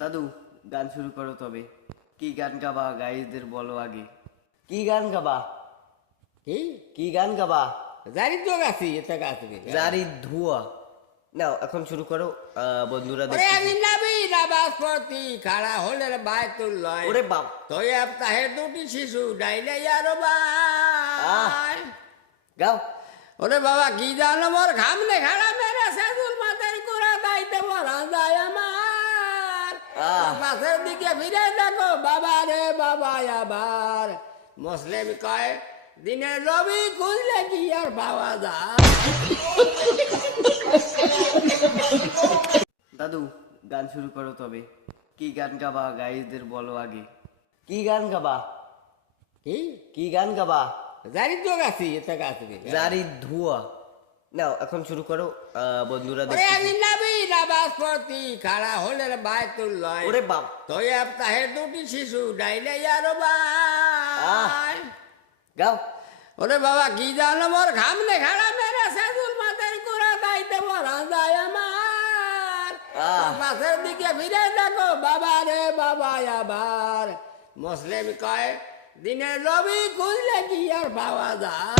দাদু, গান শুরু করো তবে। কি গান গাবা গাইজদের বলো আগে। কি গান গাবা? কি কি গান গাবা? জারি তো গাছি এটা গাছি জারি ধোয়া। নাও এখন শুরু করো। বন্ধুরা ওরে দেখতে আমি নবী নামাজপতি খাড়া হলে বায়তুল লয় ওরে বাপ। তোই সপ্তাহে দুটি শিশু ডাইলে আরো আহ। ভাই গাও। ওরে বাবা কি জানো মোর ঘামলে খাড়া মেরে সেদুল মাথার কোরা দাইতে মরা যায় আমার পাশের দিকে ফিরে দেখো বাবা রে বাবা আবার মুসলিম কয় দিনের রবি খুঁজলে কি আর পাওয়া যায়। দাদু, গান শুরু করো তবে। কি গান গাবা গাইজদের বলো আগে। কি গান গাবা? কি কি গান গাবা? জারি তো গাছি এটা গাছি জারি ধোয়া। নাও এখন শুরু করো। বন্ধুরা ওরে দেখতে আমি নবী নামাজপতি খাড়া হলে বায়তুল লয় ওরে বাপ। তোই সপ্তাহে দুটি শিশু ডাইলে আরো আহ। ভাই গাও। ওরে বাবা কি জানো মোর ঘামলে খাড়া মেরে সেদুল মাথার কোরা দাইতে মরা যায় আমার পাশের দিকে ফিরে দেখো বাবা রে বাবা আবার মুসলিম কয় দিনের রবি খুঁজলে কি আর পাওয়া যায়।